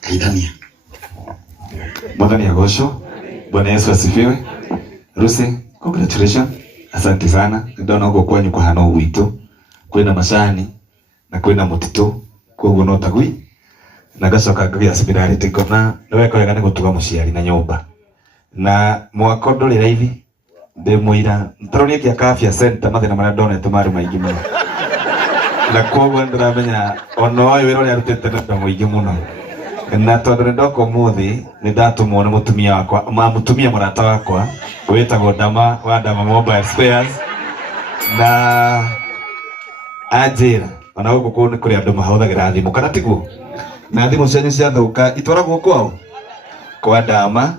Kaidania. Mwadhani ya gosho. Bwana Yesu asifiwe. Rusi, congratulations. Asante sana. Ndona uko kwanyu kwa hano wito. Kwina mashani na kwina mutito. Koguo no tagui. Na gacoka ngagĩa similarity kona niwe kwega ni gutuga muciari na nyumba. Na mwako ndori raithi ndimwira ntaronia kia Kafia Center mathina maria ndonete mari maingi muno. Na koguo ndiramenya ono oyo wira uri arutite na muingi muno. Na tondu ndoko muthi ni ndatumwo ni mutumia wakwa mutumia murata wakwa witagwo Ndama wa Ndama Mobile Spares na ajira ona guku kuni kuri andu mahuthagira thimu kana tiguo na thimu cianyu ciathuka itwaragwo kwao kwa Ndama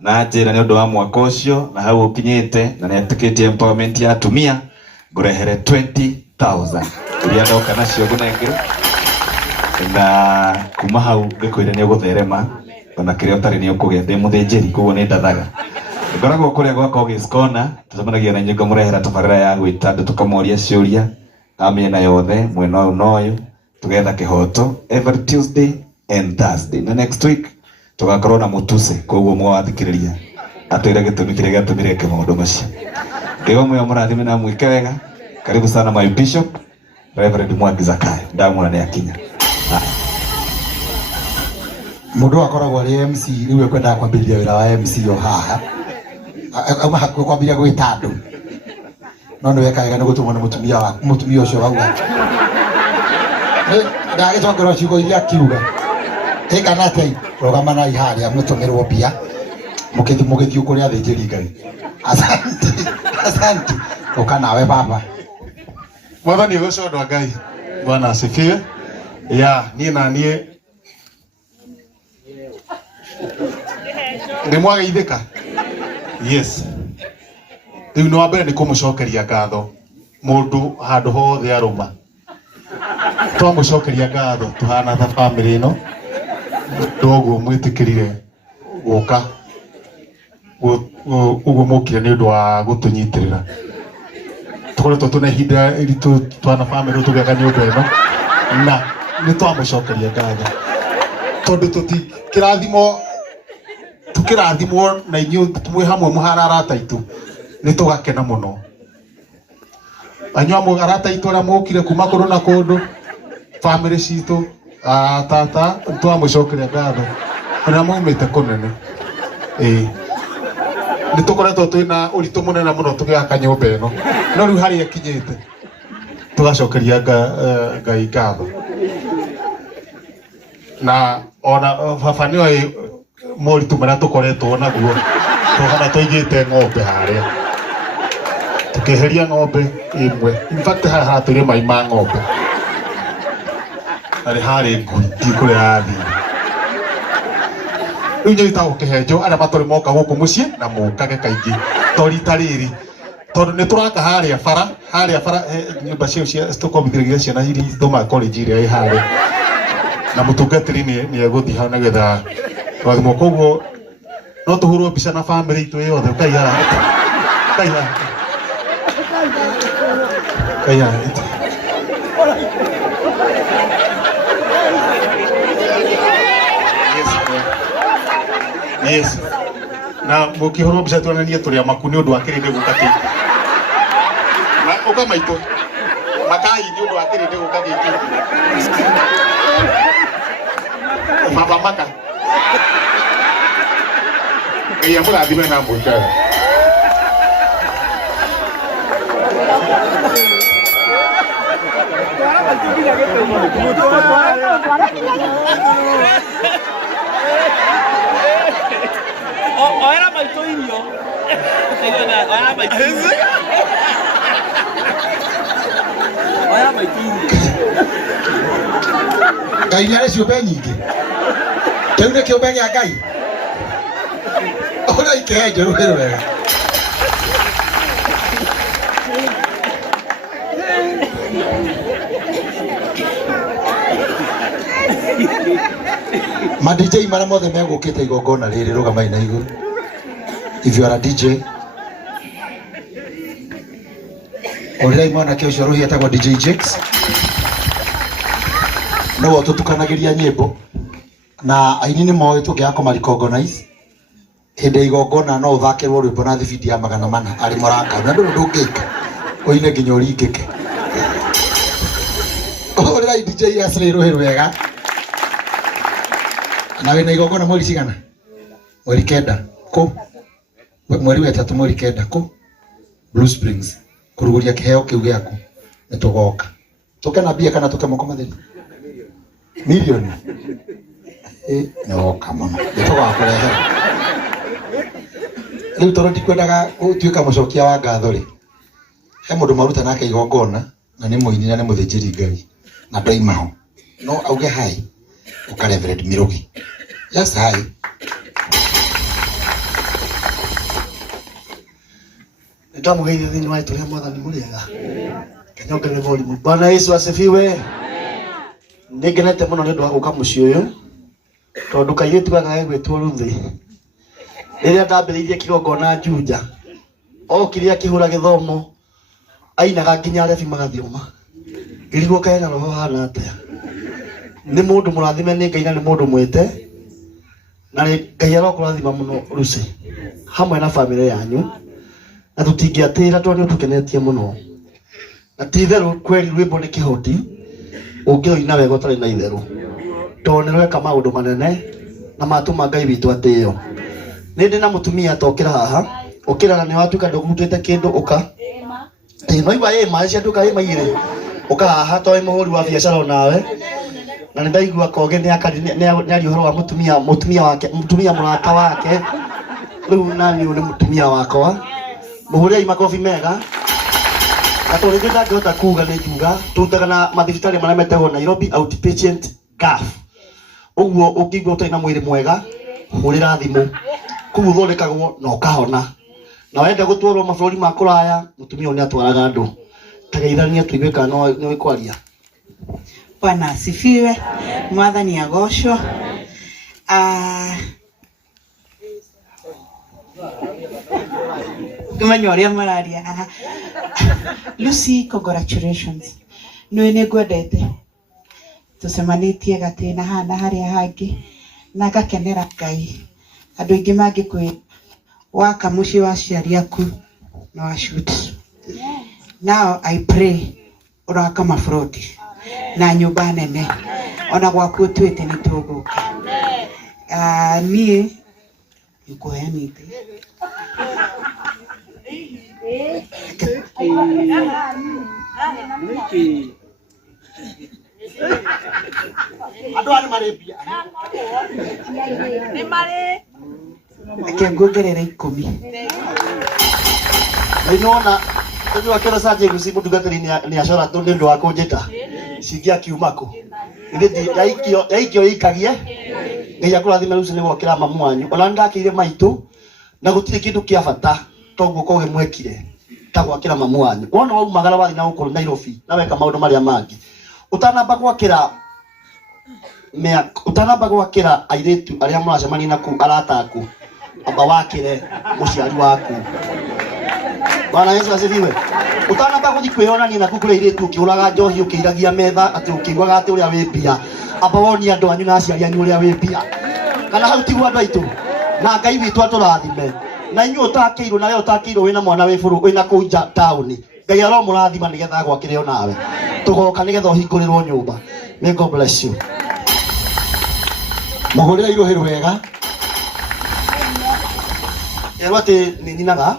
na ajira ni undu wa mwaka ucio na hau ukinyite na netikitie empowerment ya atumia ngurehere 20,000 iria ndoka nacio gunengere na kuma hau ngikwira ni ugutherema ona kiria utari ni ukugia ndi muthinjiri koguo ni ndathaga ngoragwo kuria gwaka ugiskona tucemanagia na nyingo murehera tabarira ya gwita andu tukamoria ciuria amina yothe mwena uyu noyu tugetha kihoto every Tuesday and Thursday na next week tugakorwo na mutuse koguo mwathikiriria atwire gitumi kiria giatumire ke maundu macio ngigo mwe murathime na mwike wega karibu sana my bishop Reverend Mwangi Zakayo ndamwona ni akinya mundu akoragwo ari MC riu ekwenda kwambĩrĩria wĩra wa MC o haha auma hakuhĩ kwambĩrĩria gwĩta andũ no nĩ wekagega nĩ gũtũmwo nĩ mũtumia ũcio wauga ndagĩcokera ciugo iria akiuga ĩkana atĩ rũgama na iharĩa mũtũmĩrwo mbia mũgĩthiĩ kũrĩa athĩnjĩri Ngai. Asante ũka nawe baba. Mwathani ũcio andũ a Ngai. Bwana asifiwe. Ya niĩ na niĩ nĩ mwageithĩka. Yes. Rĩu no wambere nĩ kũmũcokeria ngatho mũndũ handũ hothe arũma. Twamũcokeria ngatho tuhana ta bamĩrĩ ĩno ndoguo mwĩtĩkĩrire gũka ũguo mũkire nĩ ũndũ wa gũtũnyitĩrĩra. Tũkoretwo twĩna ihinda iritũ twana bamĩrĩ tũgĩaka nyũmba ĩno na nĩ twamũcokeria ngatho tondũ tukĩrathimwo na inyuĩ twĩ hamwe mũhana arata aitũ nĩ tũgakena mũno. Anyua arata aitũ arĩa mũkire kuma kũndũ na kũndũ bamĩrĩ citũ tata twamũcokeria ngatho ona maumĩte kũnene. Nĩ tũkoretwo twĩna ũritũ mũnene mũno tũgĩaka nyũmba ĩno no rĩu harĩa ĩkinyĩte tũgacokeria Ngai ngatho na ona baba nĩoĩ moritũ marĩa tũkoretwo naguo tũhana tũigĩte ng'ombe harĩa tukĩheria ng'ombe ĩmwe in fact haha tũrĩ mai ma ng'ombe arĩ harĩ ngui kũrĩa yathire. Rĩu nyitagwo kĩhenjo arĩa matarĩ moka gũkũ mũciĩ na mũkage kaingĩ to rita rĩrĩ tondũ nĩ tũraka harĩa bara nyũmba cio cia tũkomithĩrĩria ciana iria ithomaga college ĩrĩa ĩ harĩa na mũtungatĩri nĩ egũthiĩ hau nĩgetha twathimwo. Koguo no tũhũrwo mbica na bamĩrĩ itũ yothe kaihara. Yes. Na mũkĩhũrwo mbica tuonanie tũrĩ amaku nĩ ũndũ wa kĩrĩndĩ gũka kĩngĩ. Na ũka maitũ makai nĩ ũndũ wa kĩrĩndĩ gũka kĩngĩ. Baba maka. Ngai amũrathime na mwĩkega. Oera maitũ irio. Oera maitũ irio. Ngai nĩ arĩ ciũmbe nyingĩ. Kĩu nĩ kĩũmbe gĩa Ngai. Ona ikĩhenjo rũhĩ wega. Ma DJ marĩa mothe megũkĩte igongona rĩrĩ rũgamai na igũrũ. If you are a DJ Olai mwana kio shoruhi atagwa DJ Jakes. no tutukanagiria nyimbo na aini ni moyo tukiako maricogonize hinde igongona no uthakirwo rwimbo na thibidi ya 400 ari moraka na ndu ndungika oine nginya uringike ora DJ Ashley roheru wega na wena igongona mweri cigana mweri kenda ku mweri wa 3 mweri kenda ku Blue Springs kuruguria kiheo kiu giaku nitugoka tukena bia kana tukemoko matheri milioni no kamono nitugakurehe riu toro ndikwendaga utuika mucokia wa ngatho ri he mundu maruta nake igongona na ni muini na ni muthinjiri Ngai na ndoimaho no auge hai uka Reverend Mirugi yes hai nitamugeithia thini wa ituria mwathani muriega kanyoka ni murimu. Bwana Yesu asifiwe. Ningenete muno ni ndu wa guka mucii uyu tondu kairitu gaka gwitwo Ruthi riria ndambiriirie kigongona Juja o kiria kihura githomo ainaga nginya arebi magathioma ngirigwo kaena roho hana atia ni mundu murathime ni Ngai na ni mundu mwite na Ngai arokurathima muno Lucy hamwe na family yanyu na tutingiatira tondu tukenetie muno na titheru kweli rwimbo ni kihoti ungioina wega utari na itheru tondu nirweka maundu manene na matuma Ngai witu atio nindi na mutumia tokira haha ukira na ni watuka ndugutete kindu uka no iba ema cia tuka ema ire uka haha toi muhuri wa biashara nawe na ndaigua koge ni akari ni ari horo wa mutumia wake mutumia murata wake riu nani ule mutumia wakwa muhuri makofi mega na tondu ndangihota kuga ni njuga tutaga na mathibitari maria metagwo Nairobi outpatient GAF uguo ukigwa utai na mwiri mwega hurira thimu kugu thondekagwo na ukahona na wenda gutwarwo mabũrũri ma kũraya mutumia ni atwaraga andu tageithania tuigue kana no ikwaria. Bwana asifiwe. Mwathani agocwo. Gumenya uria mararia. Lucy, congratulations. Nĩ ngwendete tucemanitie gatĩna hana haria hangi na gakenera Ngai andu aingi mangĩkwĩra waka muciĩ wa aciari aku no wa shoot. Now I pray uraka mabũrũri na nyũmba nene ona gwaku twĩte nĩ tũgũka. Niĩ nĩkũheanĩte andu ari marĩmbia nĩ marĩ akĩnguongerera 10 nĩona tondũ akĩra saje gusi mutungatĩri ni acora tu nĩ ũndũ wa kũnjĩta cingia kiumako ithĩ yaikio ikagie Ngai akũrathime Lucy nĩ gwakĩra mamu wanyu ona ndakĩire maitũ na gũtirĩ kĩndũ kĩa bata toguo koge mwekire ta gwakĩra mamu wanyu wona waumagara wathi na gũkũ Nairobi na weka maũndũ marĩa mangĩ utanamba gwakĩra airĩtu arĩa mũracemania naku arata aku amba wakĩre mũciari waku. Bwana Yesu asifiwe. Utanamba gũthi kwĩonania naku kũrĩa airĩtu ũkĩũraga njohi ũkĩiragia metha atĩ ũkĩiguaga atĩ ũrĩa wĩ mbia amba wonia andũ anyu na aciari anyu ũrĩa wĩ mbia kana hau tiguo andũ aitũ na Ngai witũ atũrathime na inyuĩ ũtakĩirwo na we ũtakĩirwo wĩna mwana wĩ bũrũri wĩna kũu nja taũni Ngai aromũrathima nĩgetha gwakĩre onawe tũgoka nĩgetha ũhingũrĩrwo nyũmba. May God bless you. Muhurira irohero wega erwa ati ninaga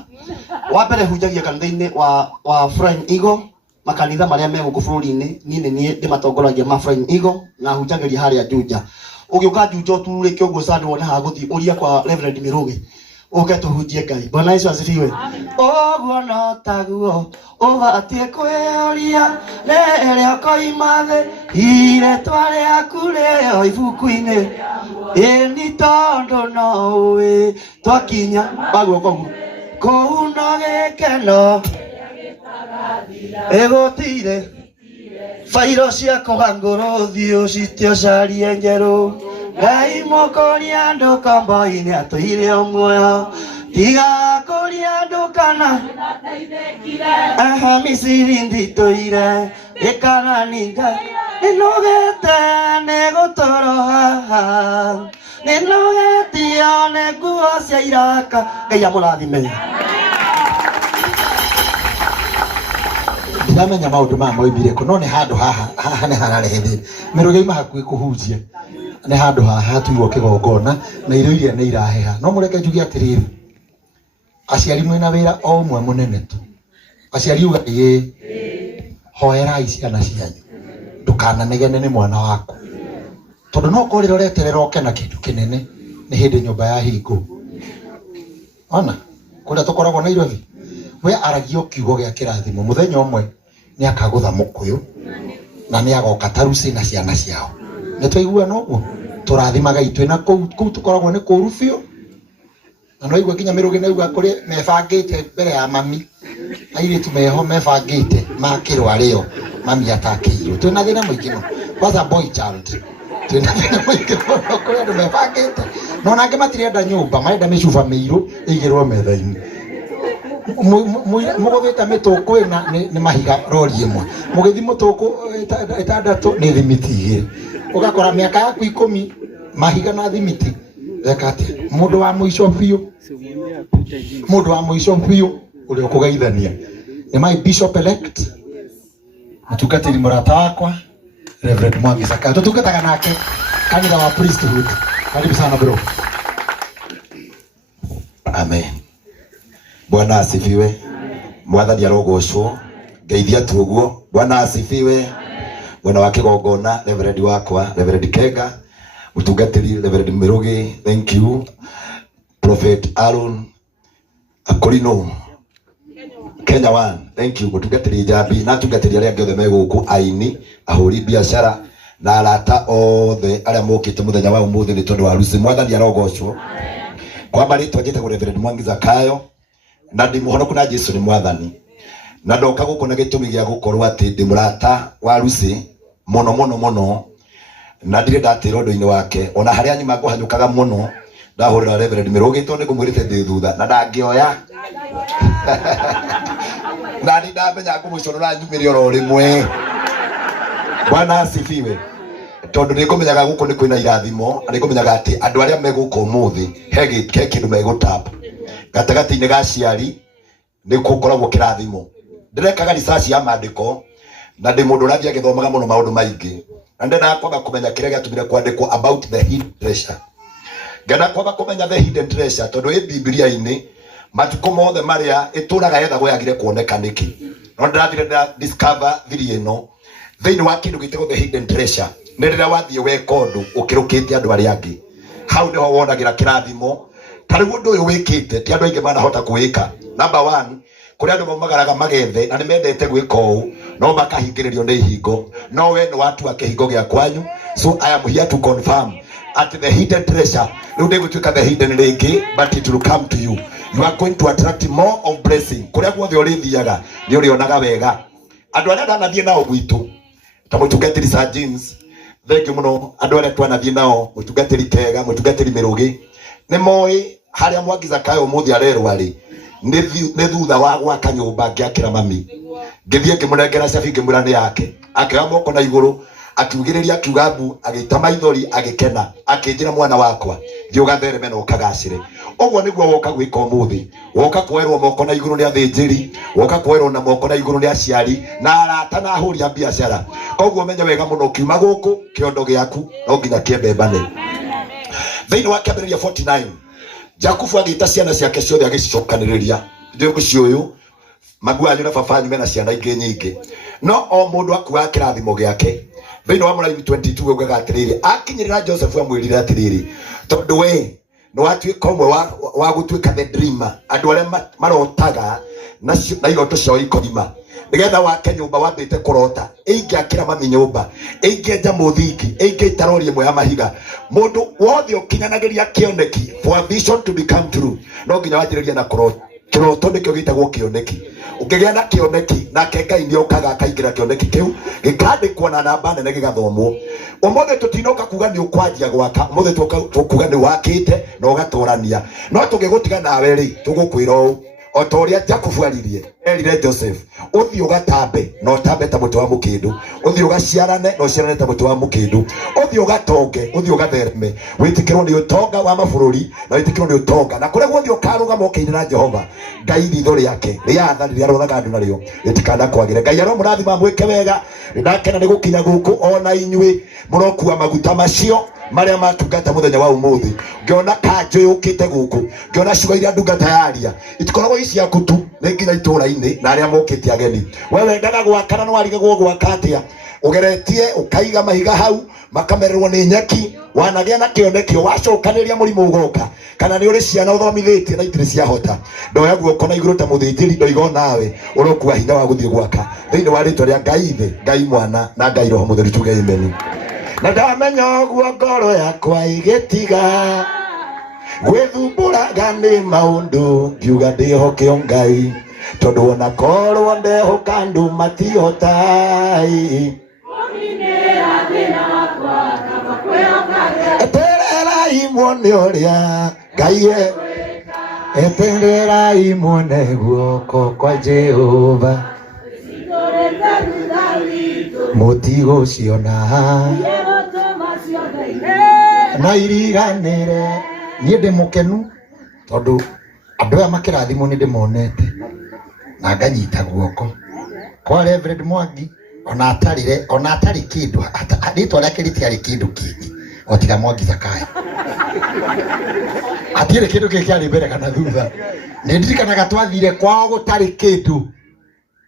wa mbere hunjagia kanitha-inĩ wa Flying Eagle makanitha maria me gũkũ bũrũri-inĩ niĩ ndĩmatongoragia ma Flying Eagle na hunjagĩria harĩa Juja. Ũgĩũka Juja ũturũrĩke ũguo sana wone ha gũthiĩ ũria kwa Reverend Mirugi uke tuhunjie Ngai. Bwana Yesu asifiwe. Oguo no taguo ũbatiĩ kwĩyoria rĩrĩa ũkoima thĩ iretwa rĩaku rĩo ibuku-inĩ ĩni tondũ no ũĩ twakinya baguo koguo kũu no gĩkeno ĩgũtire bairo cia kũgangũrwo thiũ citiocarie njerũ Ngai mũkũria andũ kombo-inĩ atũire o muoyo tiga kũria andũ kana Misiri nditũire ĩkananinga ninogete negotoroha ninogetio neguo cia iraka Ngai amũrathime. Ndiramenya maũndũ maya moimire kũ no nĩ handũ haha nĩ hararehe thĩna. Mĩrũgĩ ima hakuhĩ kũhunjia nĩ handũ haha hatuirwo kĩgongona na irio iria nĩ iraheha. No mũreke njuge atĩrĩrĩ, aciari mwĩna wĩra o ũmwe mũnene tu. Aciari uga hoerai ciana cianyu ndukananegene nĩ mwana waku, tondũ no kũrĩra ũreterera oke na kĩndũ kĩnene nĩ hĩndĩ nyũmba ya hingo. Ona kũrĩa tũkoragwo na irothi we aragio kiugo gĩa kĩrathimo mũthenya ũmwe nĩ akagũtha mũkũyũ na nĩ agoka taruci na ciana ciao. Nĩ twaiguana ũguo tũrathimaga itwe na kũu tũkoragwo nĩ kũru biũ. Na no igua kinya Mĩrũgĩ na igua kũrĩ mebangĩte mbere ya mami airĩtu meho mebangĩte makĩrwo arĩo mami atakĩirwo. Twĩna thĩna mũingĩ mũno kwanza boy child, twĩna thĩna mũingĩ mũno kũrĩ andũ mebangĩte no nangĩ matirenda nyũmba marenda mĩcuba mĩirũ ĩigĩrwo metha-inĩ. Mũgũthĩte mĩtũkũ nĩ mahiga rori ĩmwe, mũgĩthi mũtũkũ 6 nĩ thimiti 2. Ũgakora mĩaka yaku 10 mahiga na thimiti. Weka atĩa? Mũndũ wa mũico biũ ũrĩa ũkũgeithania nĩ my bishop elect mũtungatĩri mũrata wakwa Reverend Mwangi Zakayo. Tũtungataga nake kanitha wa priesthood. Karibu sana bro. Amen. Bwana asifiwe. Mwathani arogocwo. Ngeithia tu ũguo. Bwana asifiwe. Bwana wa kĩgongona Reverend wakwa Reverend Kenga, mũtungatĩri Reverend Mĩrũgĩ, thank you. Prophet Aaron Akorino Kenya One, thank you. Mũtungatĩri Njambi na atungatĩri arĩa angĩ othe megũkũ, aini, ahũri biacara na arata othe arĩa mokĩte mũthenya wa ũmũthĩ nĩ tondũ wa harusi. Mwathani arogocwo. Kwa marĩtwa njĩtagwo Reverend Mwangi Zakayo na ndĩ mũhonoku na Jesũ nĩ Mwathani, na ndoka gũkũ na gĩtũmi gĩa gũkorwo atĩ ndĩ mũrata wa harusi mũno na ndirĩ ndatĩra ũndũ-inĩ wake. Ona harĩa nyuma ngũhanyũkaga mũno ndahũrĩra Reverend Mĩrũgĩ tondũ nĩngũmwĩrĩte ndĩ thutha na ndangĩoya na nĩ ndamenya ngũmũconora nyumĩre oro rĩmwe. Bwana asifiwe. Tondũ nĩngũmenyaga gũkũ nĩ kwĩna irathimo na nĩngũmenyaga atĩ andũ arĩa megũkũ ũmũthĩ he kĩndũ megũtapa gatagatĩ-inĩ ga aciari nĩ gũkoragwo kĩrathimo. Ndĩrekaga research ya maandĩko na ndĩ mũndũ ũrathiĩ agĩthomaga mũno maũndũ maingĩ na ndendaga kwamba kũmenya kĩrĩa gĩatũmire kwandĩkwo about the hidden treasure. Ngenda kwamba kũmenya the hidden treasure tondũ ĩ Biblia-inĩ matukũ mothe marĩa ĩtũraga yethagwo yagire kuoneka nĩkĩ. No ndĩrathire discover thiri ĩno thĩinĩ wa kĩndũ gĩtagwo the hidden treasure. Nĩ rĩrĩa wathiĩ weka ũndũ ũkĩrũkĩte andũ arĩa angĩ, hau nĩho wonagĩra kĩrathimo. Ta rĩu ũndũ ũyũ wĩkĩte ti andũ aingĩ manahota kũwĩka. Number 1, kũrĩ andũ maumagaraga magethe na nĩ mendete gwĩka ũũ no makahingĩrĩrio nĩ ihingo, no we nĩ watua kĩhingo gĩa kwanyu. So I am here to confirm at the hidden treasure rĩu ndĩgũtuĩka the hidden rĩngĩ, but it will come to you. You are going to attract more of blessing. Kũrĩa guothe ũrĩthiaga nĩ ũrĩonaga wega. Andũ arĩa ndanathiĩ nao gwitũ ta mũtungatĩri Sir James, thengiũ mũno. Andũ arĩa twanathiĩ nao mũtungatĩri Kega, mũtungatĩri Mĩrũgĩ, nĩ moĩ harĩa Mwangi Zakayo ũmũthĩ arerwo arĩ nĩ thutha wa gwaka nyũmba ngĩakĩra mami. Ngĩthiĩ ngĩmũnengera cabi ngĩmwĩra nĩ yake, akĩoya moko na igũrũ akiugĩrĩria akiuga mbu, agĩita maithori agĩkena, akĩnjĩra mwana wakwa thiĩ ũgathereme na ũkagacĩre. Ũguo nĩguo woka gwĩka ũmũthĩ, woka kuoerwo moko na igũrũ nĩ athĩnjĩri, woka kuoerwo na moko na igũrũ nĩ aciari na arata na ahũri a biacara. Koguo menye wega mũno kiuma gũkũ kĩondo gĩaku no nginya kĩembembane. Thĩinĩ wa Kĩambĩrĩria 49 Jakubu agĩĩta ciana ciake ciothe agĩcicokanĩrĩria. Ndĩ mũciĩ ũyũ maguanyu na babanyu mena ciana ingĩ nyingĩ, no o mũndũ akuaga kĩrathimo gĩake. Thĩinĩ wa Mũraimi 22 augaga atĩrĩrĩ, akinyĩrĩra Joseph amwĩrire atĩrĩrĩ, tondũ we nĩ watuĩka ũmwe wa gũtuĩka the dreamer, andũ arĩa marotaga na iroto ciao ikoima, nĩgetha wake nyũmba wambĩte kũrota, ĩingĩakĩra mami nyũmba, ĩingĩenja mũthingi, ĩingĩita rori ĩmwe ya mahiga. Mũndũ wothe ũkinyanagĩria kĩoneki for a vision to become true no nginya wanjĩrĩria na kũrota. Kĩroto nĩkĩo gĩtagwo kĩoneki. Ũngĩgĩa na kĩoneki nake Ngai nĩ okaga akaingĩra kĩoneki kĩu gĩkandĩkwo na namba nene gĩgathomwo. Ũmũthĩ tũtinoka kuga nĩ ũkwanjia gwaka, ũmũthĩ tũkuga nĩ wakĩte na ũgatũrania. No tũngĩgũtiga nawe rĩ tũgũkwĩra ũũ, otoria Jacob aririe erire Joseph uthi ugatambe no tambe ta mutu wa mukindu uthi ugaciarane no ciarane ta mutu wa mukindu uthi ugatonge uthi ugathereme witikirwo ni utonga wa mabururi na witikirwo ni utonga na kuria guthi ukaruga mokeini na Jehova Ngai ritho riake riatha riria rothaga andu nario ritikana kwagire Ngai aro murathima mwike wega ndakena ni gukinya guku ona inyui murokuwa maguta macio maria matungata muthenya wa umuthi ngiona kanjo yukite guku ngiona ciugo iria ndungata yaria itikoragwo ici akutu ni nginya itura-ini na aria mokite ageni wewe ndaga gwakana no arigagwo gwakatia ugeretie ukaiga mahiga hau makamererwo ni nyeki wanagia na kionekio wacokaniria murimu ugoka kana ni uri ciana uthomithitie na itiri cia hota ndoya guoko na iguru ta muthitiri ndoigo nawe urokuwa hinya wa guthie gwaka thiini wa ritwa ria Ngai ithe Ngai mwana na Ngai roho mutheru tuge amen na ndamenya guo ngoro yakwa igitiga gwithumburaga ni maundu ngiuga ndihoke Ngai tondu ona korwo ndehoka andu matihotai etererai muone uria Ngai etererai muone guoko kwa Jehova mutigo ciona na iriganire nie ndi mukenu tondu andu aya makirathimo ni ndimonete na nganyita guoko kwa Reverend Mwangi ona atari kindu ritwa riake ritiari kindu kingi otiga Mwangi Zakayo atire kindu kiari mbere kana thutha ni ndirikanaga twathire kwao gutari kindu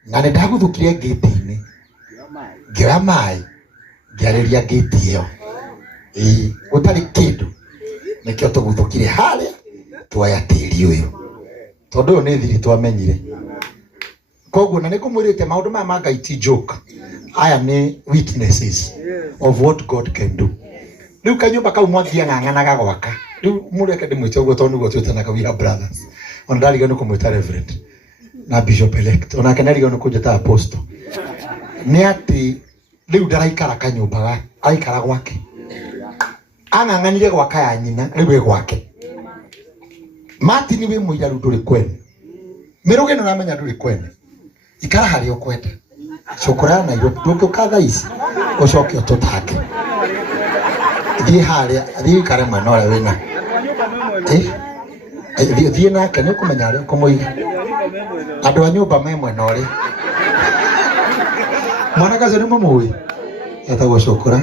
na ni ndaguthukire ngiti-ini ngira mai ngiariria ngiti iyo gutari kindu nikio tuguthukire haria twaya tiri uyu tondu uyu ni thiri twamenyire koguo na nikumwirite maundu maya ma Ngai ti joke aya ni witnesses of what God can do riu kanyumba kau Mwangi ang'ang'anaga gwaka riu mureke ndimwite uguo tondu guo twitanaga we are brothers ona ndariga ni kumwita Reverend na Bishop elect ona kenariga ni kunjeta apostle ni ati riu ndaraikara kanyumba aikara gwake ang'ang'anire gwaka ya nyina riu e gwake Martin we muiraru nduri kwene miruge no ramenya nduri kwene ikara hari okwenda shukrana iyo nduka thaici ucoke ututake thie haria thie kare mwana ora wina thie nake ni kumenya ari kumuiga andu a nyumba me mwena uri mwana kacio ni mumui etagwo Shukura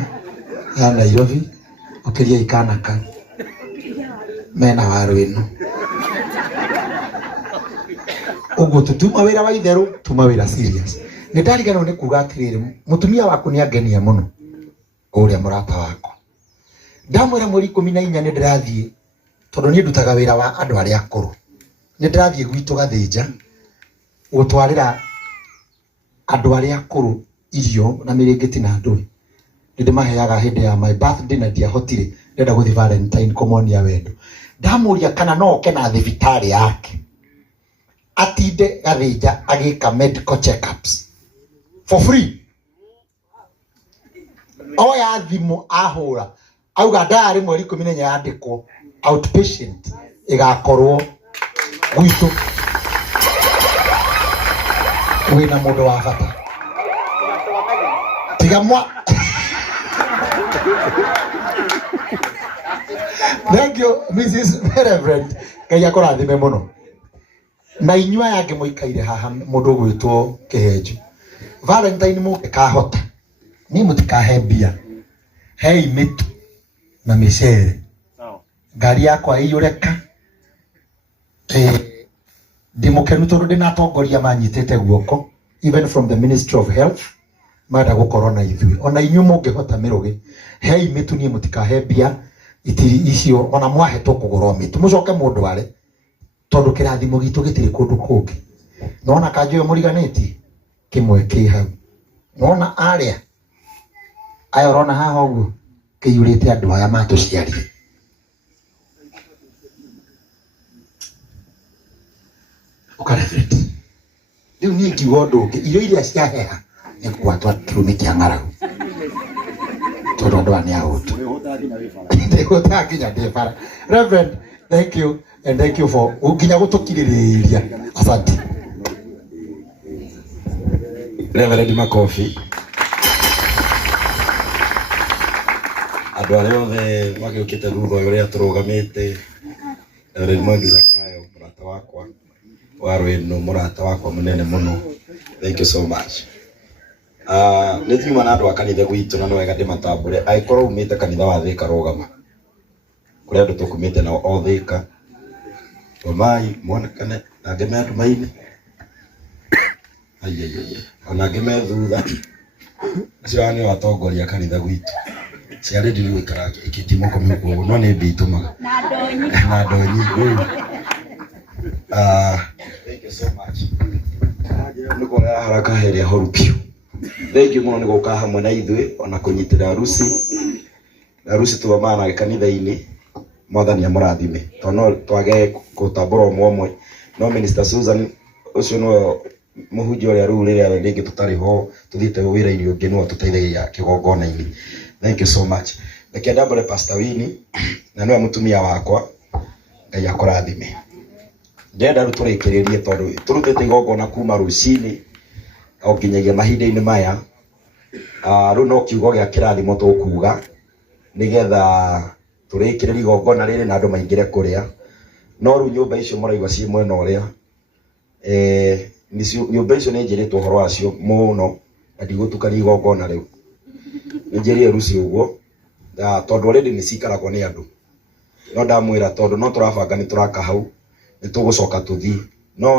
ya Nairobi ukiria ikana ka mena waru ino uguo tutuma wira wa itheru tuma wira serious ni ndarigano ni kuga atiriri mutumia waku ni agenia muno uria murata wako ndamwira mweri 14 ni ndirathie tondu ni ndutaga wira wa andu aria akuru ni ndirathie gwitu gathinja gutwarira andu aria akuru irio na mirengeti na ndui ndimaheaga hindi ya my birthday na ndiahotire ndenda guthi Valentine komonia wendo ndamuria kana no ke na thibitari yake atinde gathinja agika medical checkups for free oya thimu ahura auga ndari mweri 14 yandikwo outpatient igakorwo gwitu wina mundu wa bata tiga mwa thank you Mrs. Reverend Ngai akurathime muno na inyua yange muikaire haha mundu gwitwo Kihenjo Valentine muke kahota ni mutikahe mbia hei mitu na micere ngari yakwa iyureka ndimukenu tondu ndinatongoria manyitete guoko even from the Ministry of Health mada gukorwo na ithui ona inyu mungihota mirugi hei mitu ni mutikahe mbia itiri icio ona mwahetwo kugurwo mitu mucoke mundu are tondu kirathimo gitu gitiri kundu kungi nona kanjo muriganiti kimwe ki hau nona aria aya urona haha uguo kiyurite andu aya matuciarie ukarefete riu ni ngiuga undu ungi irio iria ciaheha ni kwatwa kirumi kia ng'aragu toro ndo ani out ndego takinya ndefara. Reverend, thank you and thank you for ukinya gutukiriria. Asante Reverend Makofi. Andũ arĩa othe magĩũkĩte thutha ũrĩa tũrũgamĩte, Reverend Mwangi Zakayo, mũrata wakwa wa Rwĩnũ, mũrata wakwa mũnene mũno, thank you so much. Nĩ thiuma na andũ a kanitha gwitũ na nĩ wega ndĩmatambũre. Angĩkorwo umĩte kanitha wa Thĩka rũgama, kũrĩa andũ tũkumĩte nao o Thĩka, Omai monekane na angĩ me Nduma-inĩ, ona angĩ me thutha, acio nĩo atongoria kanitha gwitũ. Ciarĩ ndiri gũikara ikĩtimo kũmĩũkwo no nĩ mbitũmaga na ndonyi. Thank you so much. Nĩ kũrĩa haraka heria horu piũ. Thank you mũno nĩ gũka hamwe na ithuĩ ona kũnyitĩra arusi tũmana kanitha-inĩ. Mwathani amũrathime tondũ twage gũtambũra ũmwe no Minister Susan ũcio no mũhunjia ũrĩa rĩu rĩrĩa rĩngĩ tũtarĩ ho tũthiĩte wĩra-inĩ ũngĩ no tũteithagia kĩgongona-inĩ. Thank you so much. Reke ndambũre Pastor Winnie na nĩwe mũtumia wakwa, Ngai akũrathime. Ndĩrenda rĩu tũrĩkĩrĩrie tondũ tũrutĩte igongona kuma rũcinĩ o nginyagia mahinda-inĩ maya. Rĩu no kiugo gĩa kĩrathimo tũkuga nĩgetha tũrĩkĩrĩrie igongona rĩrĩ na andũ maingĩre kũrĩa. No rĩu nyũmba icio mũraigua ciĩ mwena ũrĩa, nyũmba icio nĩ njĩrĩtwo ũhoro wacio mũno na ndigũtukania igongona rĩu. Nĩ njĩrĩe Rusi ũguo tondũ already nĩ cikaragwo nĩ andũ. No ndamwĩra tondũ no tũrabanga nĩ tũraka hau nĩ tũgũcoka tũthiĩ. No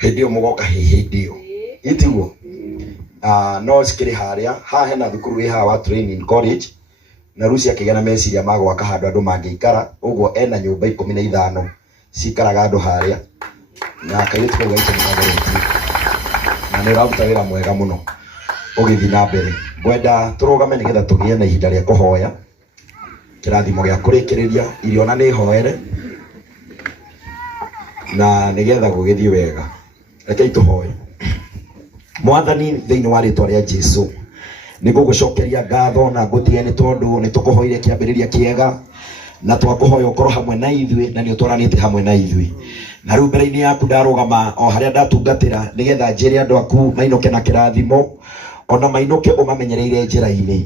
hĩndĩ ĩyo mũgoka hĩndĩ ĩyo. Itiguo. No cikĩrĩ harĩa. Haha hena thukuru wĩ haha wa Training College. Na Rusi akĩgĩa na meciria ma gwaka handũ andũ mangĩikara. Ũguo ena nyũmba 15 cikaraga andũ harĩa. Na kairĩtu kau gaitũ nĩ kagũrĩtio. Na nĩ ũraruta wĩra mwega mũno ũgĩthiĩ na mbere. Ngwenda tũrũgame nĩgetha tũgĩe na ihinda rĩa kũhoya kĩrathimo gĩa kũrĩkĩrĩria irio na nĩ hoere na nĩgetha gũgĩthiĩ wega. Rekei tũhoye. Mwathani thĩinĩ wa rĩĩtwa rĩa Jesũ nĩ ngũgũcokeria ngatho na ngũtige nĩ tondũ nĩ tũkũhoire kĩambĩrĩria kĩega na twakũhoya ũkorwo hamwe na ithuĩ na nĩ ũtwaranĩte hamwe na ithuĩ. Na rĩu mbere-inĩ yaku ndarũgama o harĩa ndatungatĩra nĩgetha njĩre andũ aku mainũke na kĩrathimo ona mainũke ũmamenyereire njĩra-inĩ.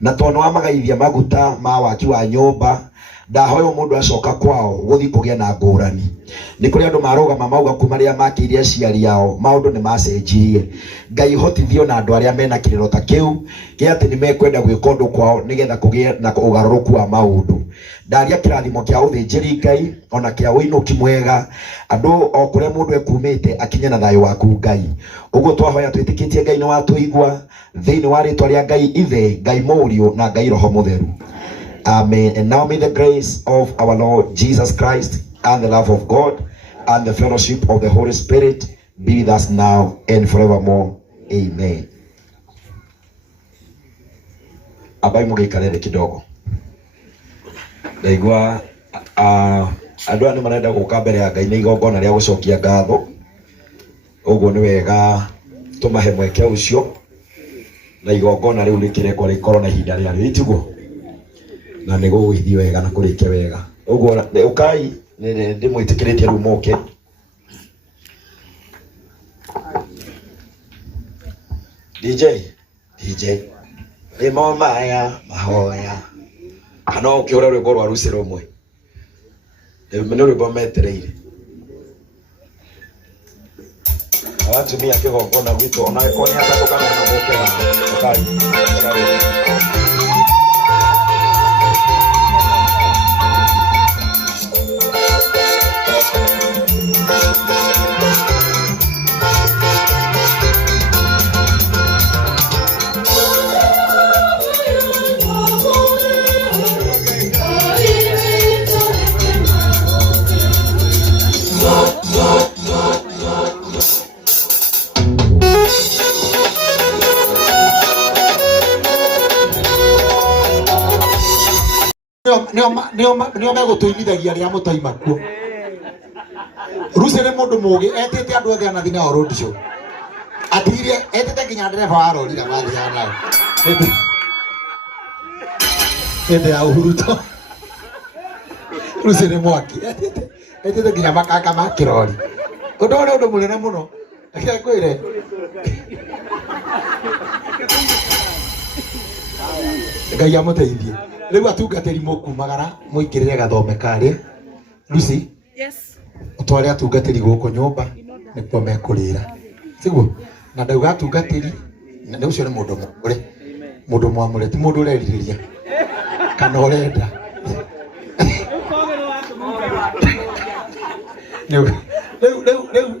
Na tondũ wamagaithia maguta ma waki wa nyũmba ndahoya mũndũ acoka kwao gũthiĩ kũgĩa na ngũrani. Nĩ kũrĩ andũ marũgama mauga kuma rĩrĩa makĩire aciari ao maũndũ nĩ macenjirie. Ngai hotithio na andũ arĩa mena kĩrĩro ta kĩu kĩa atĩ nĩ mekwenda gwĩka ũndũ kwao nĩgetha kũgĩe na ũgarũrũku wa maũndũ. Ndaria kĩrathimo kĩa ũthĩnjĩri Ngai ona kĩa ũinũki mwega andũ o kũrĩa mũndũ ekumĩte akinye na thayũ waku Ngai. Ũguo twahoya twĩtĩkĩtie Ngai nĩ watũigua thĩinĩ wa rĩĩtwa rĩa Ngai Ithe, Ngai Mũriũ na Ngai Roho Mũtheru. Amen. And now may the grace of our Lord Jesus Christ and the love of God and the fellowship of the Holy Spirit be with us now and forevermore. Amen. Abai mũgĩikare thĩ kidogo. Ndaigua andũ aya nĩ marenda gũka mbere ya Ngai nĩ igongona rĩa gũcokia ngatho. Ũguo nĩ wega tũmahe mweke ũcio na igongona rĩu rĩkĩrekwo rĩkorwo na ihinda rĩarĩo. Itiguo na nĩ gũgũthiĩ wega na kũrĩkia wega. Ũguo ũkai ndĩmwĩtĩkĩrĩtie rĩu mũke. DJ rĩmo maya mahoya kana ũkĩhũra rwĩmbo rwa Rusi rũmwe nĩ rwĩmbo metereire atumia kĩgongona gwitũ ona ko nĩ atatũkana na mũkera ũkai. nĩo megũtũinithagia rĩa mũtoima kuo. Rusi nĩ mũndũ mũgĩ etĩte andũ othe anathi nao road show. Atigire etĩte nginya ndereba wa rori na mathia nayo. ende ya uhuruto Lucy ni mwaki ete nginya makaka ma kirori undu uri undu munene muno akia kwire Ngai amuteithie riu atungatiri mukumagara muikirire gathome kari Lucy Yes. utware atungatiri guku nyumba nikuo mekurira siguo na ndauga atungatiri na ucio ni mundu mukure mundu mwamure ti mundu ureriria kana urenda Rĩu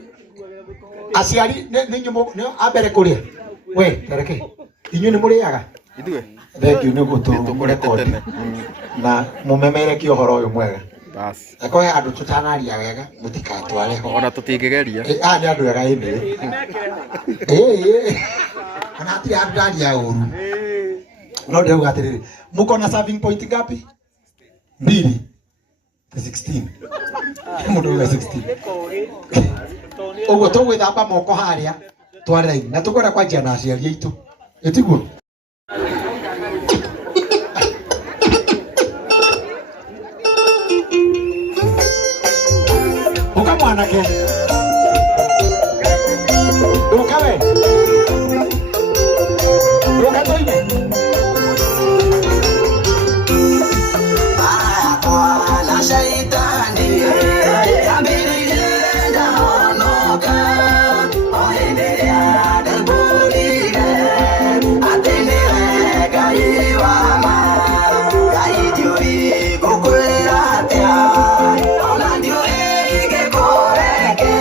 aciari nĩ nyumo ambere kuria we tereke inyuĩ nĩ mũrĩaga thengiũ nĩ gũtũrekondi na mũmemereki ũhoro ũyũ mwega basi akohe andũ tũtanaria wega mũtikatware ho ona tũtingĩgeria nĩ andũ ega ĩnĩ ona hatirĩ andũ ndaria ũru no ndĩrauga atĩrĩrĩ mũkona serving point ngapi 2 16 mũndũ ũga 16 ũguo tũgwĩthamba moko harĩa twarĩraini na tũkwenda kwanjia na aciari aitũ ĩtiguo ũka mwanake ũka we ũka tũime Ona ndio ege koreke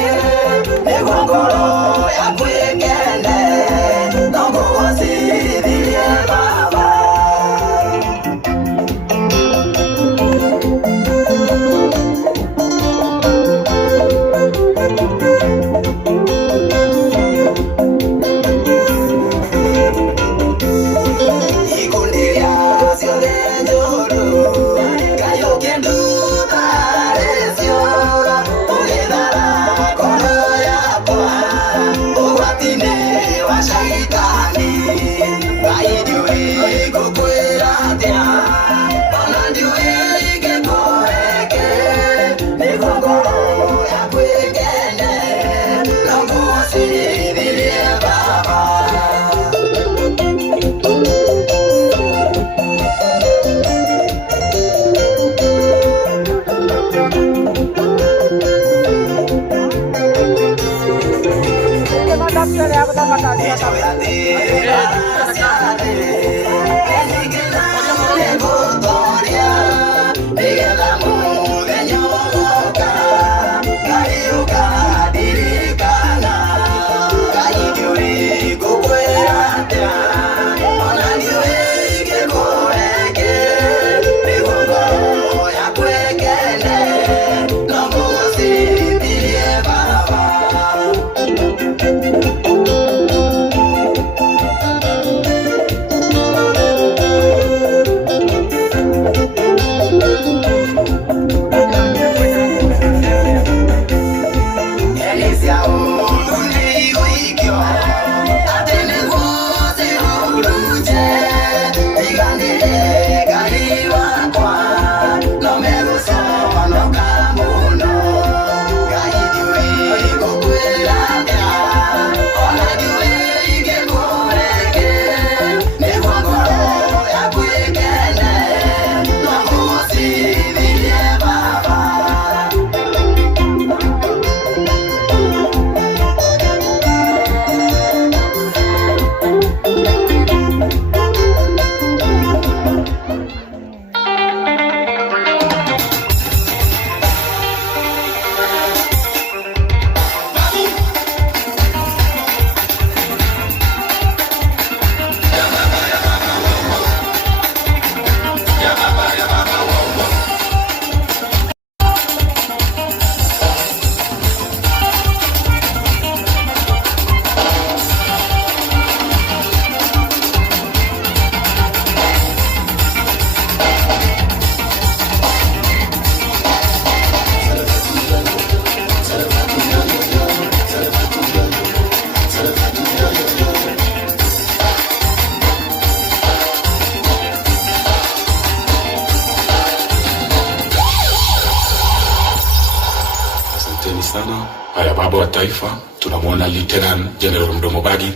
sana. Haya, baba wa taifa, tunamwona Lieutenant General Mdomo Bagi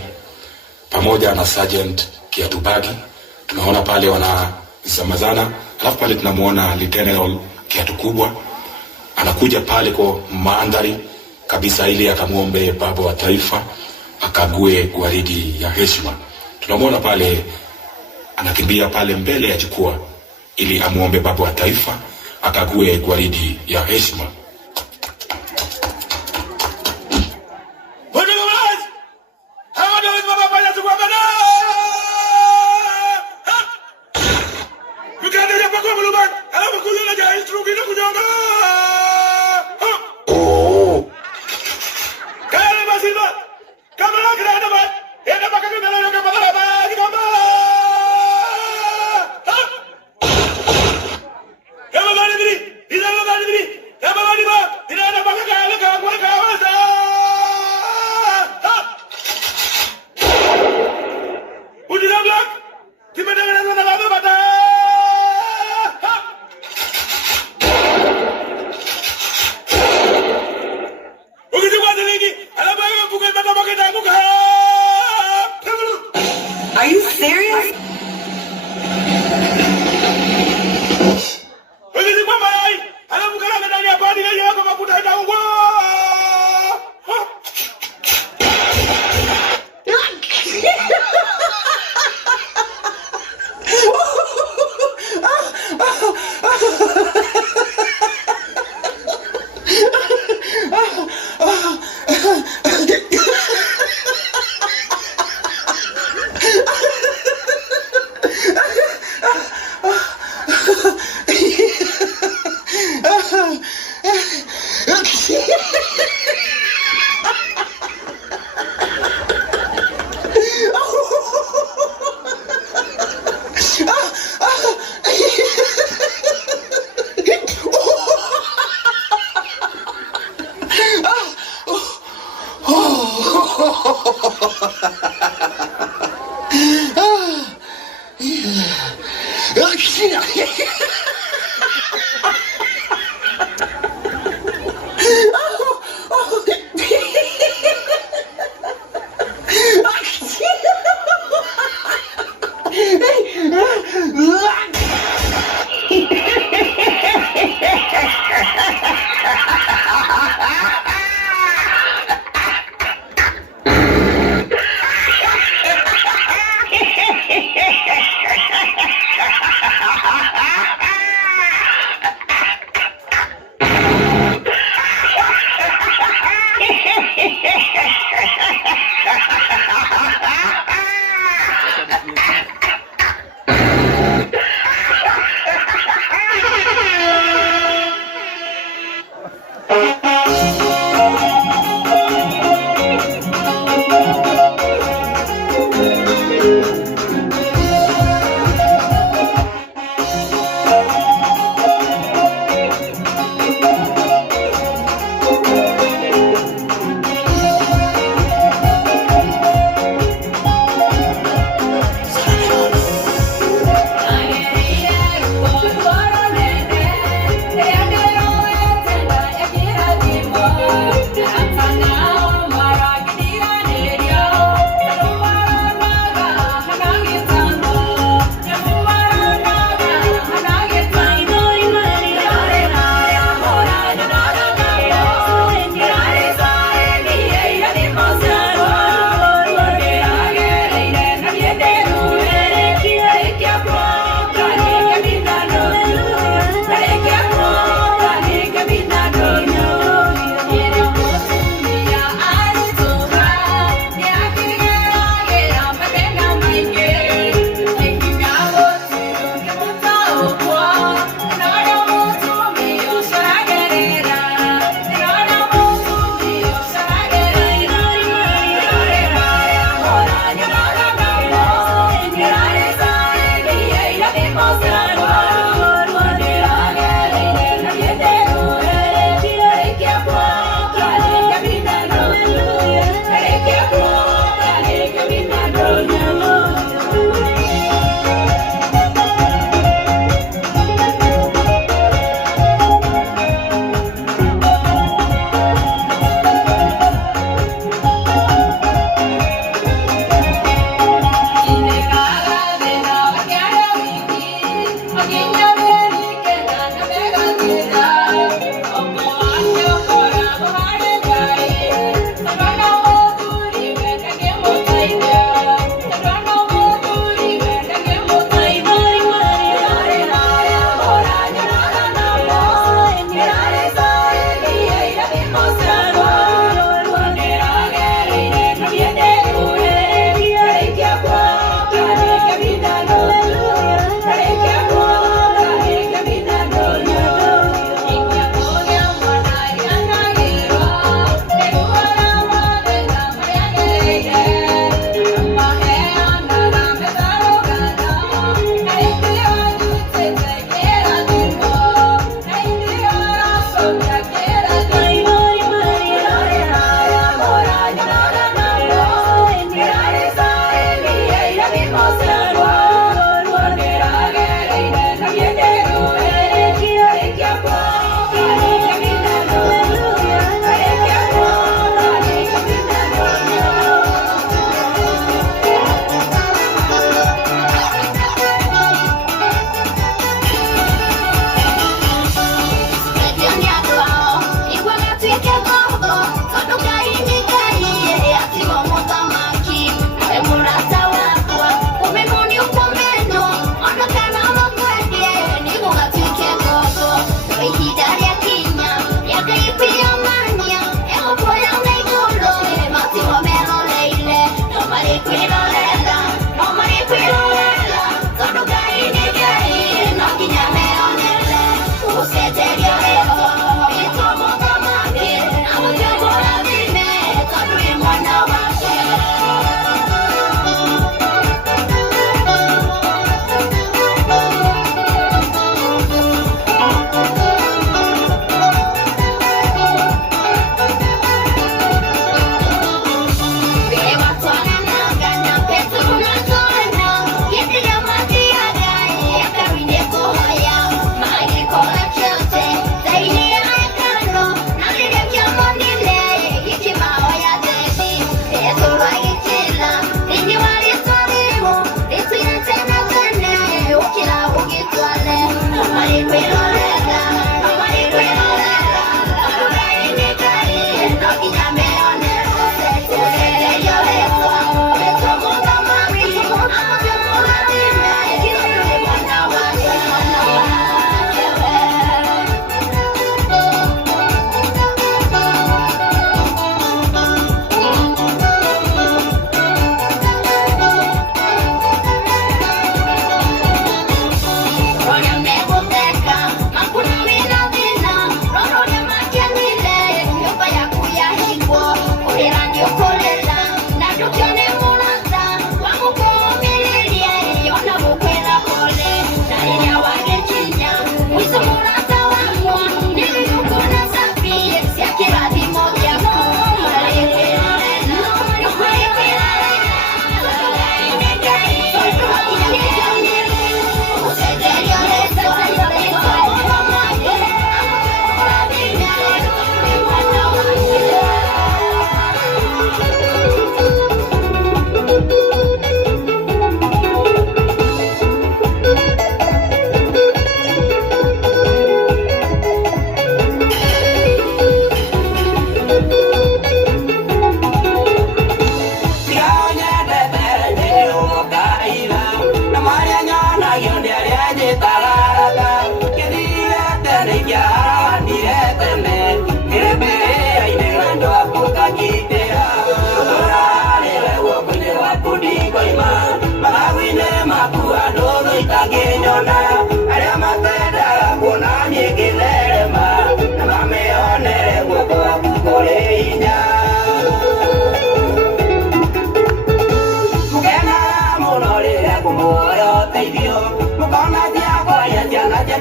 pamoja na Sergeant Kiatu Bagi, tunaona pale wanazamazana. Alafu pale tunamwona Lieutenant Kiatu Kubwa anakuja pale kwa mandhari kabisa ili akamwombe baba wa taifa akague gwaridi ya heshima. Tunamwona pale anakimbia pale mbele ya jukwaa ili amuombe baba wa taifa akague gwaridi ya heshima. Are you serious?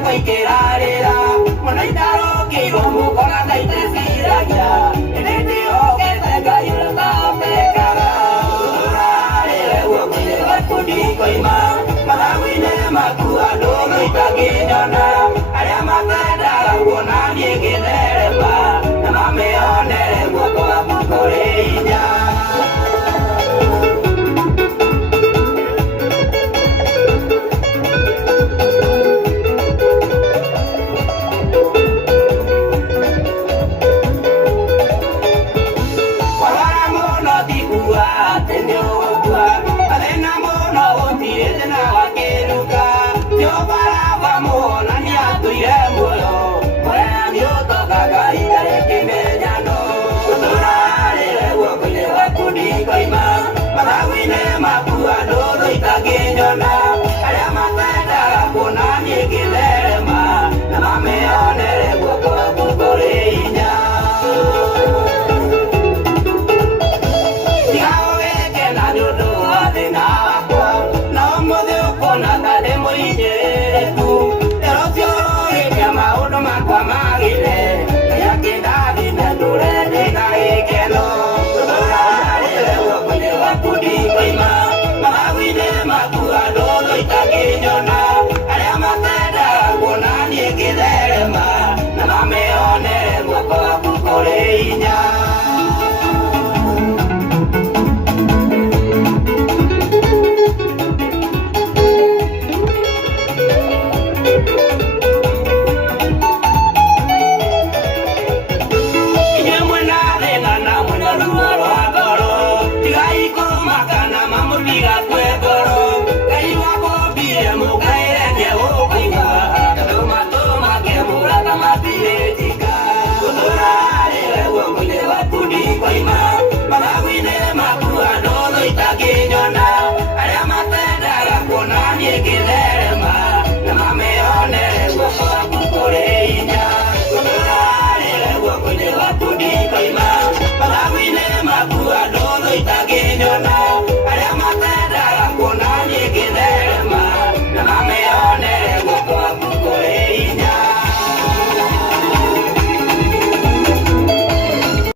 kwa ikerarira mwana idaro kiwa mukona taitesiragia